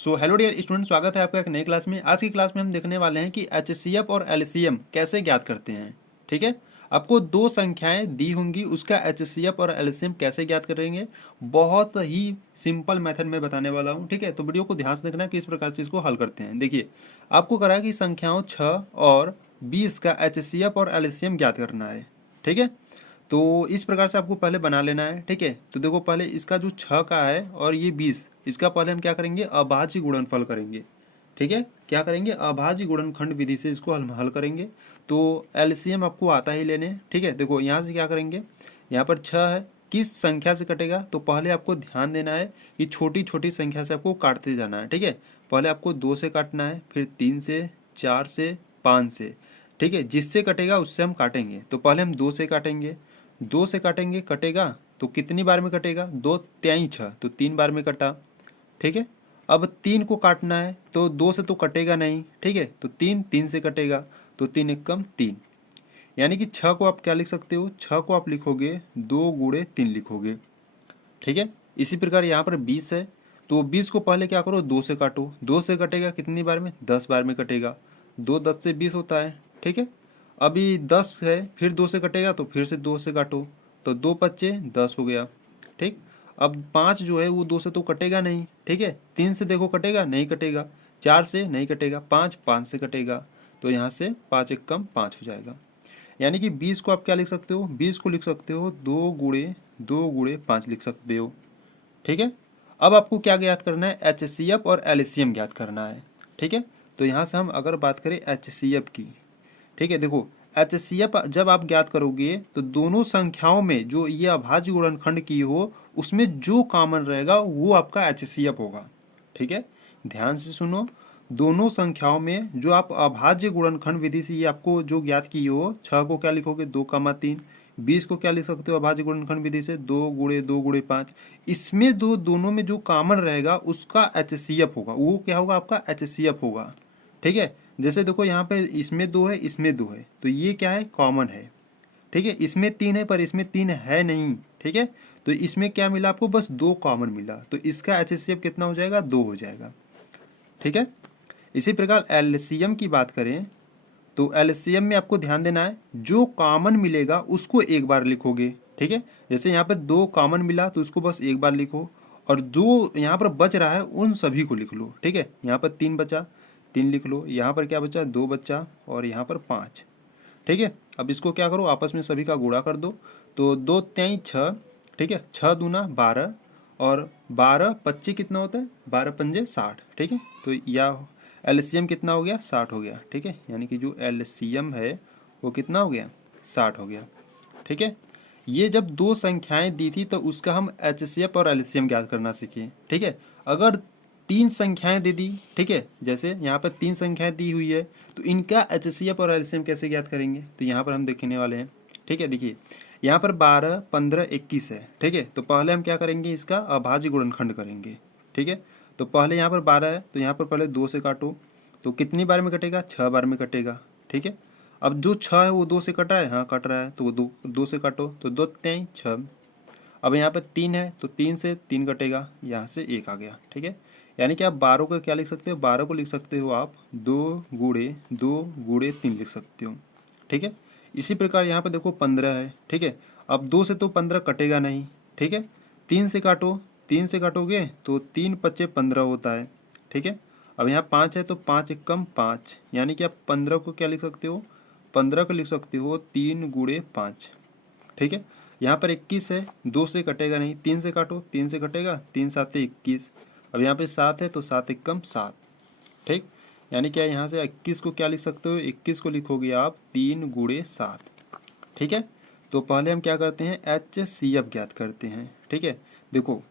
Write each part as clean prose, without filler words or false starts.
So hello dear student, स्वागत है आपका एक नई क्लास में। आज की क्लास में हम देखने वाले हैं कि एचसीएफ और एलसीएम कैसे ज्ञात करते हैं। ठीक है, आपको दो संख्याएं दी होंगी, उसका एचसीएफ और एलसीएम कैसे ज्ञात करेंगे, बहुत ही सिंपल मेथड में बताने वाला हूं। ठीक है, तो वीडियो को ध्यान से देखना किस प्रकार से इसको हल करते हैं। देखिए, आपको करा कि संख्याओं 6 और 20 का एचसीएफ और एलसीएम ज्ञात करना है। ठीक है, तो इस प्रकार से आपको पहले बना लेना है। ठीक है, तो देखो पहले इसका जो 6 का है और ये 20, इसका पहले हम क्या करेंगे, अभाज्य गुणनफल करेंगे। ठीक है, क्या करेंगे, अभाज्य गुणनखंड विधि से इसको हल हल करेंगे। तो एलसीएम आपको आता ही लेने। ठीक है, देखो यहाँ से क्या करेंगे, यहाँ पर 6 है, किस संख्या से कटेगा, तो पहले आपको ध्यान देना है कि छोटी छोटी संख्या से आपको काटते जाना है। ठीक है, पहले आपको 2 से काटना है, फिर 3 से, 4 से, 5 से। ठीक है, जिससे कटेगा उससे हम काटेंगे। तो पहले हम 2 से काटेंगे, 2 से काटेंगे, कटेगा तो कितनी बार में कटेगा, 2 त्याई 6, तो 3 बार में कटा। ठीक है, अब 3 को काटना है तो 2 से तो कटेगा नहीं। ठीक है, तो 3 3 से कटेगा, तो 3 एक कम 3, यानी कि 6 को आप क्या लिख सकते हो, 6 को आप लिखोगे 2 गुणे 3 लिखोगे। ठीक है, इसी प्रकार यहाँ पर 20 है, तो 20 को पहले क्या करो, 2 से काटो, 2 से कटेगा कितनी बार में, 10 बार में कटेगा। 2 10 से 20 होता है। ठीक है, अभी 10 है, फिर 2 से कटेगा तो फिर से 2 से काटो, तो 2 पच्चे 10 हो गया। ठीक, अब 5 जो है वो 2 से तो कटेगा नहीं। ठीक है, 3 से देखो कटेगा नहीं, कटेगा 4 से नहीं कटेगा, 5 5 से कटेगा, तो यहाँ से 5 एक कम 5 हो जाएगा। यानी कि 20 को आप क्या लिख सकते हो, 20 को लिख सकते हो 2 गुणे 5 लिख सकते हो। ठीक है, अब आपको क्या ज्ञात करना है, एचसीएफ और एलसीएम ज्ञात करना है। ठीक है, तो यहाँ से हम अगर बात करें एचसीएफ की, ठीक है, देखो एचसीएफ जब आप ज्ञात करोगे तो दोनों संख्याओं में जो ये अभाज्य गुणनखंड की हो उसमें जो कॉमन रहेगा वो आपका एचसीएफ होगा। ठीक है, ध्यान से सुनो, दोनों संख्याओं में जो आप अभाज्य गुणनखंड विधि से ये आपको जो ज्ञात की हो, 6 को क्या लिखोगे, 2,3, 20 को क्या लिख सकते हो अभाज्य गुणनखंड विधि से, 2 गुणे 5। इसमें दोनों में जो कॉमन रहेगा उसका एचसीएफ होगा, वो क्या होगा, आपका एचसीएफ होगा। ठीक है, जैसे देखो यहाँ पे इसमें 2 है, इसमें 2 है, तो ये क्या है, कॉमन है। ठीक है, इसमें 3 है पर इसमें 3 है नहीं। ठीक है, तो इसमें क्या मिला आपको, बस 2 कॉमन मिला, तो इसका एचसीएफ कितना हो जाएगा, 2 हो जाएगा। ठीक है, इसी प्रकार एलसीएम की बात करें तो एलसीएम में आपको ध्यान देना है, जो कॉमन मिलेगा उसको एक बार लिखोगे। ठीक है, जैसे यहाँ पर 2 कॉमन मिला तो उसको बस एक बार लिखो, और जो यहाँ पर बच रहा है उन सभी को लिख लो। ठीक है, यहाँ पर 3 बचा, 3 लिख लो, यहाँ पर क्या बचा, 2 बचा, और यहाँ पर 5। ठीक है, अब इसको क्या करो, आपस में सभी का गुणा कर दो, तो 2 त्याई 6। ठीक है, 6 दूना 12, और 12 25 कितना होता है, 12 पंजे 60। ठीक है, तो या एलसीएम कितना हो गया, 60 हो गया। ठीक है, यानी कि जो एलसीएम है वो कितना हो गया, 60 हो गया। ठीक है, ये जब दो संख्याएं दी थी तो उसका हम एचसीएफ और एलसीएम ज्ञात करना सीखे। ठीक है, अगर 3 संख्याएं दे दी, ठीक है, जैसे यहाँ पर 3 संख्याएं दी हुई है, तो इनका एचसीएफ और एलसीएम कैसे ज्ञात करेंगे, तो यहाँ पर हम देखने वाले हैं। ठीक है, देखिए यहाँ पर 12 15 21 है। ठीक है, तो पहले हम क्या करेंगे, इसका अभाज्य गुणनखंड करेंगे। ठीक है, तो पहले यहाँ पर 12 है, तो यहाँ पर पहले 2 से काटो, तो कितनी बार में कटेगा, 6 बार में कटेगा। ठीक है, अब जो 6 है वो 2 से कट रहा है, हाँ कट रहा है, तो वो 2 से काटो, तो 2 त्याई 6। अब यहाँ पे 3 है, तो 3 से 3 कटेगा, यहाँ से 1 आ गया। ठीक है, यानी कि आप 12 को क्या लिख सकते हो, 12 को लिख सकते हो आप 2 गुणे 3 लिख सकते हो। ठीक है, इसी प्रकार यहाँ पे देखो 15 है। ठीक है, अब 2 से तो 15 कटेगा नहीं। ठीक है, 3 से काटो, 3 से काटोगे तो 3 पच्चे 15 होता है। ठीक है, अब यहाँ 5 है, तो 5 एक कम 5, यानी कि आप 15 को क्या लिख सकते हो, 15 को लिख सकते हो 3 गुणे 5। ठीक है, यहाँ पर 21 है, 2 से कटेगा नहीं, 3 से काटो, 3 से कटेगा, 3 साते 21। अब यहाँ पे 7 है, तो 7 एक कम 7। ठीक, यानी क्या यहाँ से 21 को क्या लिख सकते हो, 21 को लिखोगे आप 3 गुणे 7। ठीक है, तो पहले हम क्या करते हैं, एचसीएफ ज्ञात करते हैं। ठीक है, देखो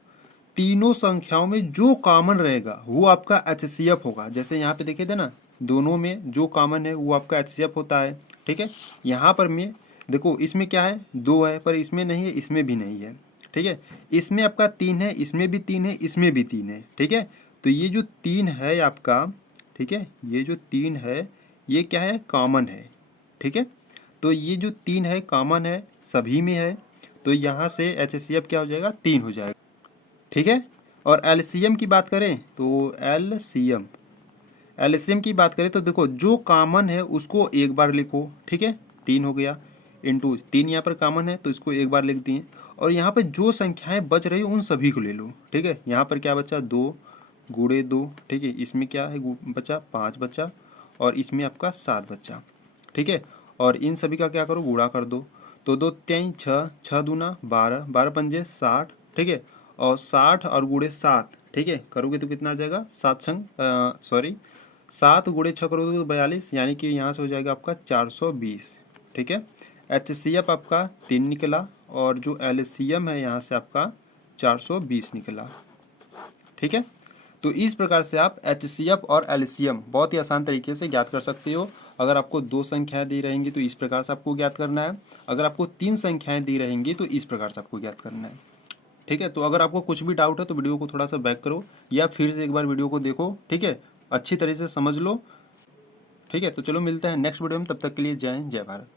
तीनों संख्याओं में जो कॉमन रहेगा वो आपका एचसीएफ होगा। जैसे यहाँ पे देखे थे ना, दोनों में जो कॉमन है वो आपका एचसीएफ होता है। ठीक है, यहाँ पर में देखो इसमें क्या है, 2 है, पर इसमें नहीं है, इसमें भी नहीं है। ठीक है, इसमें आपका 3 है, इसमें भी 3 है, इसमें भी 3 है। ठीक है, तो ये जो 3 है आपका, ठीक है, ये जो 3 है ये क्या है, कॉमन है। ठीक है, तो ये जो 3 है कॉमन है, सभी में है, तो यहाँ से एचसीएफ क्या हो जाएगा, 3 हो जाएगा। ठीक है, और एलसीएम की बात करें तो एलसीएम की बात करें तो देखो जो कॉमन है उसको एक बार लिखो, ठीक है, 3 हो गया, इंटू 3 यहाँ पर कॉमन है तो इसको एक बार लिख दिए। और यहाँ पर जो संख्याएं बच रही उन सभी को ले लो, ठीक है। यहाँ पर क्या बचा 2 गुणे 2, ठीक है, इसमें क्या है बचा 5 बचा, और इसमें आपका 7 बचा, ठीक है। और इन सभी का क्या करो गुणा कर दो, तो 2 3 6, 6 दूना 12, 12 पंजे 60, ठीक है। और 60 और गुणे 7, ठीक है, करोगे तो कितना आ जाएगा 7 गुणे 6 करोगे तो 42, यानी कि यहाँ से हो जाएगा आपका 420, ठीक है। एचसीएफ आपका 3 निकला और जो एलसीएम है यहाँ से आपका 420 निकला, ठीक है। तो इस प्रकार से आप एचसीएफ और एलसीएम बहुत ही आसान तरीके से ज्ञात कर सकते हो। अगर आपको 2 संख्याएं दी रहेंगी तो इस प्रकार से आपको ज्ञात करना है, अगर आपको 3 संख्याएं दी रहेंगी तो इस प्रकार से आपको ज्ञात करना है, ठीक है। तो अगर आपको कुछ भी डाउट है तो वीडियो को थोड़ा सा बैक करो या फिर से एक बार वीडियो को देखो, ठीक है, अच्छी तरह से समझ लो, ठीक है। तो चलो मिलते हैं नेक्स्ट वीडियो में, तब तक के लिए जय हिंद जय भारत।